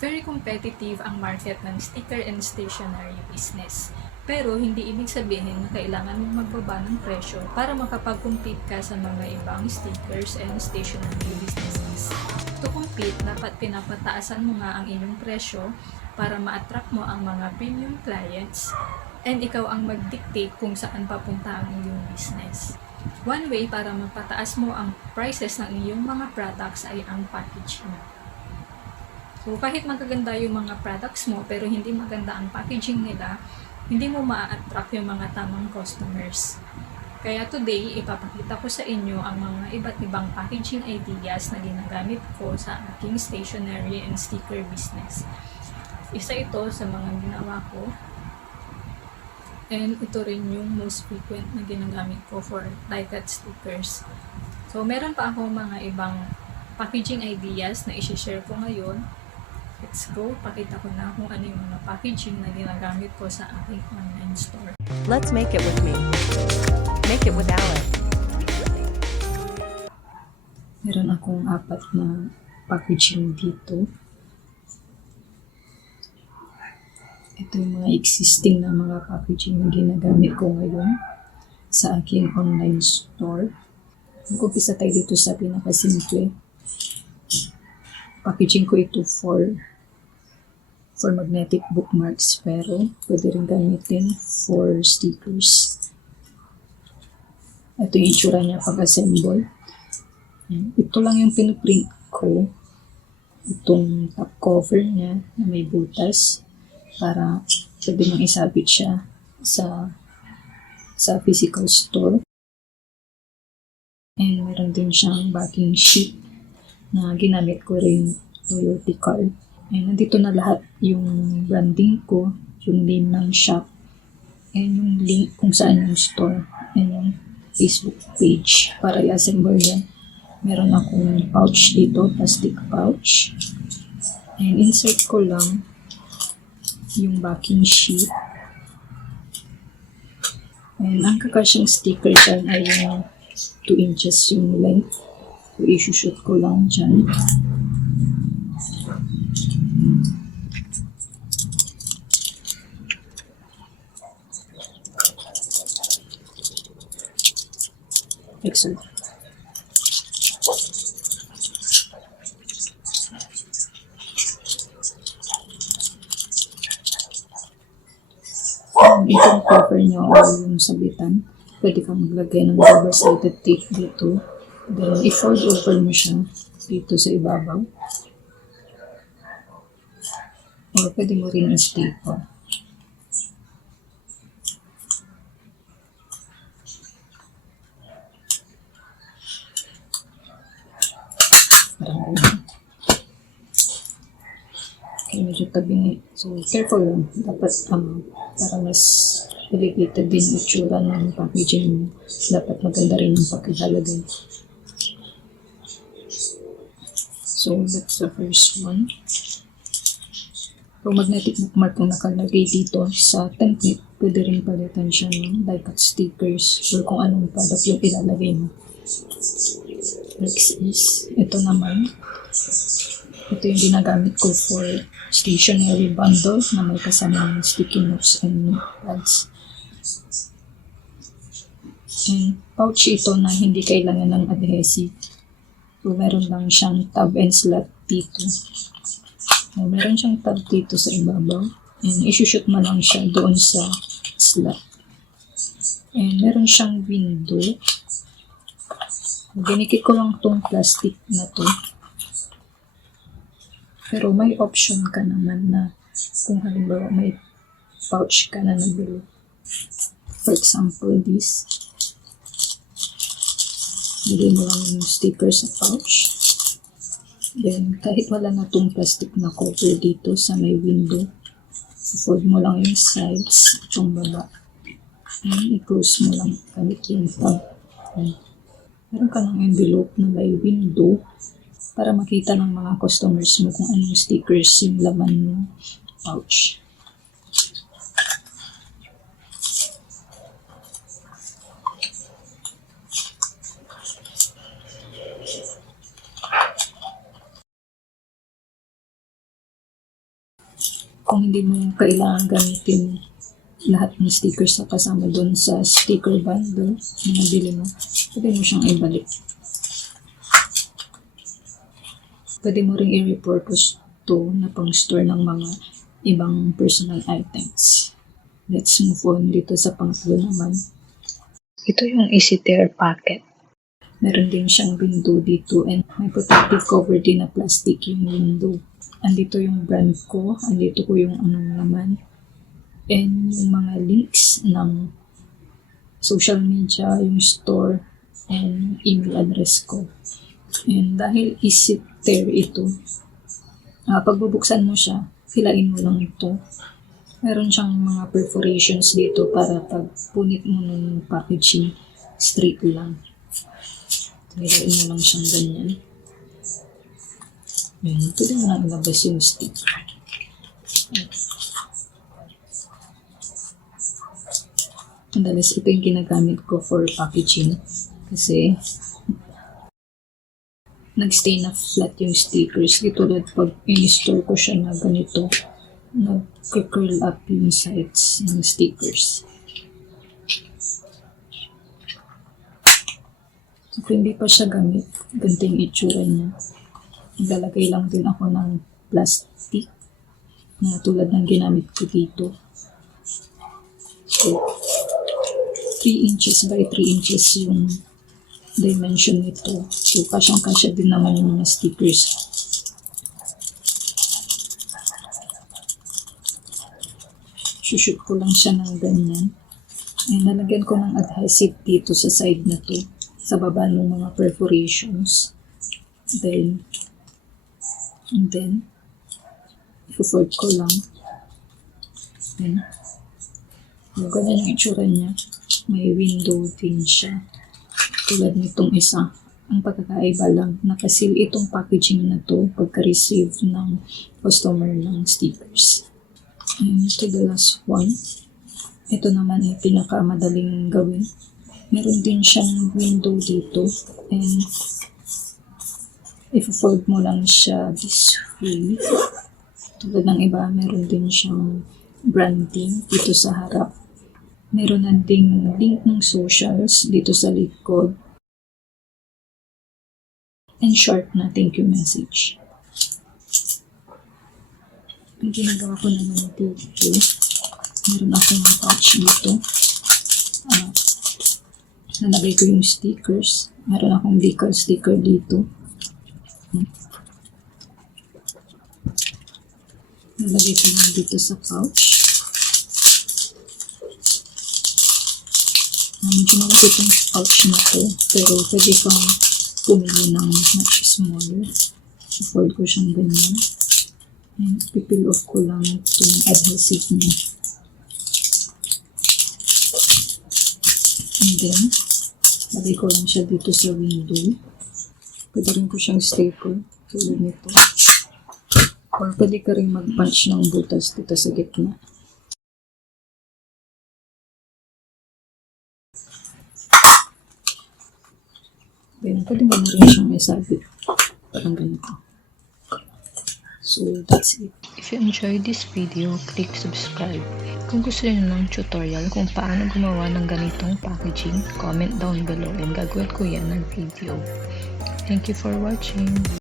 Very competitive ang market ng sticker and stationery business. Pero hindi ibig sabihin na kailangan mong magbaba ng presyo para makapag-compete ka sa mga ibang stickers and stationery businesses. To compete, dapat pinapataasan mo nga ang inyong presyo para ma-attract mo ang mga premium clients and ikaw ang mag-dictate kung saan papunta ang iyong business. One way para mapataas mo ang prices ng iyong mga products ay ang packaging. So, kahit magaganda yung mga products mo, pero hindi maganda ang packaging nila, hindi mo ma-attract yung mga tamang customers. Kaya today, ipapakita ko sa inyo ang mga iba't ibang packaging ideas na ginagamit ko sa aking stationery and sticker business. Isa ito sa mga ginawa ko. And ito rin yung most frequent na ginagamit ko for die-cut stickers. So, meron pa ako mga ibang packaging ideas na isi-share ko ngayon Let's go. Pakita ko na kung ano yung mga packaging na ginagamit ko sa aking online store. Let's make it with me. Make it with Alec. Meron akong apat na packaging dito. Ito yung mga existing na mga packaging na ginagamit ko ngayon sa aking online store. Mag-upisa tayo dito sa pinakasimple. Packaging ko ito for for magnetic bookmarks pero pwede rin gamitin for stickers. Ito yung itsura niya pag-assemble. Ito lang yung pinuprint ko. Itong top cover niya na may butas para pwede mong isabit siya sa sa physical store. And meron din siyang backing sheet na ginamit ko rin loyalty card. And nandito na lahat yung branding ko, yung name ng shop, and yung link kung saan yung store, and yung Facebook page para i-assemble yan. Meron akong pouch dito, plastic pouch. And insert ko lang yung backing sheet. And ang kakasyang sticker dyan ay yung 2 inches yung length. So, isushoot ko lang dyan. Excellent. Kung itong cover nyo or yung sabitan, pwede kang maglagay ng double-sided tape dito. Then, i-fold over mo siya dito sa ibabaw. Or pwede mo rin i-staple. So, careful. Dapat, um, para mas elevated din yung itsura ng packaging mo. Dapat maganda rin yung pagkakalagay. So, that's the first one. Kung magnetic bookmark kung nakalagay dito sa template, pwede rin palitan siya ng die-cut stickers or kung anong product yung ilalagay mo. Next is, ito naman. Ito yung ginagamit ko for stationery bundle na may kasamang sticky notes and pads. And pouch ito na hindi kailangan ng adhesive. So, meron lang siyang tab and slot dito. So, meron siyang tab dito sa ibabaw. And isushoot mo lang siya doon sa slot. And meron siyang window. Ginikit ko lang tong plastic na to. Pero may option ka naman na kung halimbawa may pouch ka na nabili. For example, this. Bigay mo lang yung sticker sa pouch. Then, kahit wala na tong plastic na cover dito sa may window, fold mo lang yung sides, itong baba. And i-close mo lang kahit yung tab. Meron ka ng envelope na may window para makita ng mga customers mo kung anong stickers yung laman ng pouch. Kung hindi mo kailangan gamitin lahat ng stickers na kasama doon sa sticker bundle na nabili mo, pwede mo siyang ibalik. Pwede mo ring i-repurpose to na pang store ng mga ibang personal items. Let's move on dito sa pangatlo naman. Ito yung easy tear packet. Meron din siyang window dito and may protective cover din na plastic yung window. Andito yung brand ko, andito ko yung anong naman. And yung mga links ng social media, yung store, and email address ko. And dahil easy tear ito, ah, pag bubuksan mo siya, hilain mo lang ito. Meron siyang mga perforations dito para pag punit mo ng packaging, straight lang. Hilain mo lang siyang ganyan. Yan, pwede mo lang ilabas yung sticker. Madalas ito yung ginagamit ko for packaging kasi nagstay na flat yung stickers. Tulad pag in-store ko siya na ganito, nag-curl up yung sides ng stickers. So, kung hindi pa siya gamit, ganito yung itsura niya. Naglalagay lang din ako ng plastic na tulad ng ginamit ko dito. So, 3 inches by 3 inches yung dimension nito. So, kasyang-kasya din naman yung mga stickers. Shoot ko lang siya ng ganyan. And nalagyan ko ng adhesive dito sa side na to. Sa baba ng mga perforations. Then, and then, i-fold ko lang. Then, yung ganyan yung itsura niya. May window din siya tulad nitong isa. Ang pagkakaiba lang, nakasil itong packaging na to pagka-receive ng customer ng stickers. And ito the last one. Ito naman ay pinakamadaling gawin. Meron din siyang window dito and if-fold mo lang siya this way. Tulad ng iba, meron din siyang branding dito sa harap. Meron na ding link ng socials dito sa likod. And short na thank you message. Ang ginagawa ko naman dito, meron akong pouch dito. Ah, nalagay ko yung stickers. Meron akong decal sticker dito. Nalagay ko lang dito sa pouch. Medyo malaki itong pouch na to, pero pwede kang pumili ng much smaller. I-fold ko siyang ganyan. And pipil off ko lang itong adhesive niya. And then, lagay ko lang siya dito sa window. Pwede rin ko siyang staple tulad nito. Or pwede ka rin mag-punch ng butas dito sa gitna. Then, pwede mo na rin siyang isabit. Parang ganito. So, that's it. If you enjoyed this video, click subscribe. Kung gusto niyo ng tutorial kung paano gumawa ng ganitong packaging, comment down below and gagawin ko yan ng video. Thank you for watching.